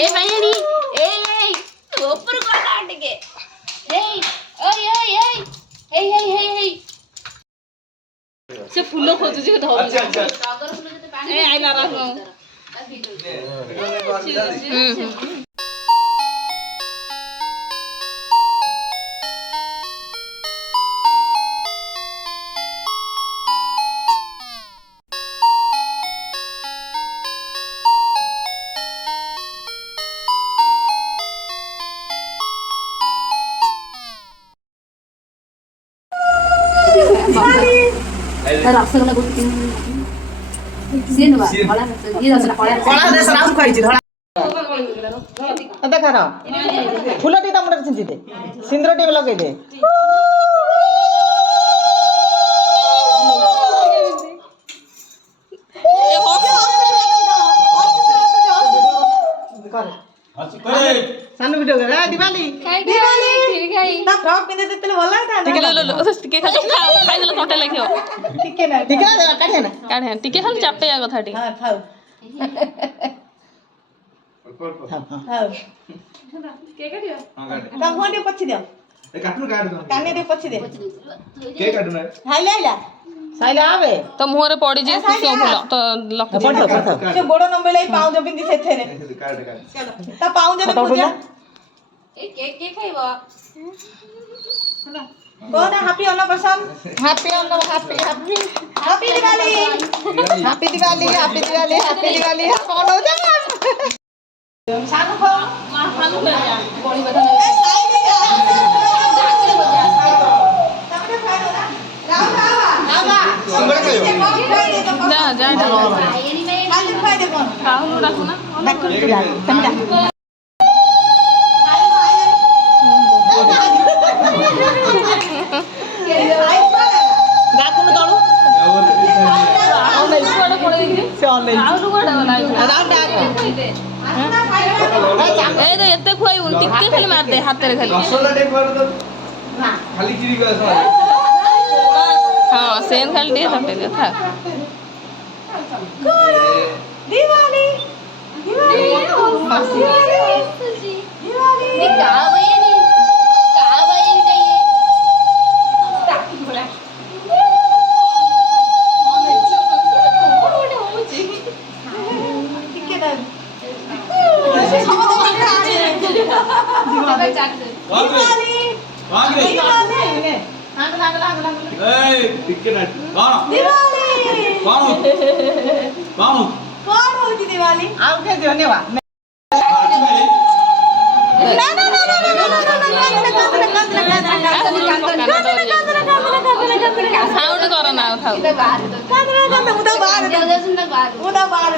ए भाई ए ऊपर को काट के ए ओय ओय ओय हे हे हे हे से फूल खोजु जे धरु अच्छा अच्छा सागर फूल जते पानी ए आइला रहो रसगोल्ला गोटी सीन बा कला ये रसगोल्ला कला रे सराउ खाइ छी धड़ा देखा र फूल दे त मुंडा छिंची दे सिंदूर टेब लगे दे सानू वीडियो कर दिवाली दिवाली फिर खाई ना फ्रॉक पिंदे देतले भल लागता टिके लो टिके खाली खाइ देला टोटे लेखियो टिके ना काढे ना काढे टिके खाली चापेया कथा टी हां खाऊ हां के काटियो हां काट ता फोन दे पछी दे ए काटू काट दो काने दे पछी दे के काटू ना हाय लाइला साइला आवे तो मुहरे पड़ी जे कुसुम फूल तो लख पड़ जो बड़ो नंबर लाई पाऊ जो बिंदी सेथेरे काट काट चलो ता पाऊ जे पूजा ए के खाइबो कौन happy Annaprashan happy Diwali happy Diwali happy Diwali happy Diwali कौन हो जा सानू खो खानु ले जा बड़ी बता ले साइली तमने खाओ ना जा जा खाली खाई दे कौन खाऊ रखो ना तमने गाकुन तळू ऑनलाइन कोड पड़े से ऑनलाइन आउ कोड वाला राउंड ए तो एते खुआई उन टिके खाली मार दे हाथ रे खाली रसगोल्ला टेप कर दो खाली गिरी का हां सेन खाली दे तटे दे था दिवाली दिवाली ये का भैया नी का भैया बेटा ये ताकी बोला टिके ना दिवाली भाग रे दिवाली आग ए टिके ना कौन दिवाली कौन कौन कौन होती दिवाली आउ के धन्यवा साउंड करो ना उठाओ उदा बाहर उदा बाहर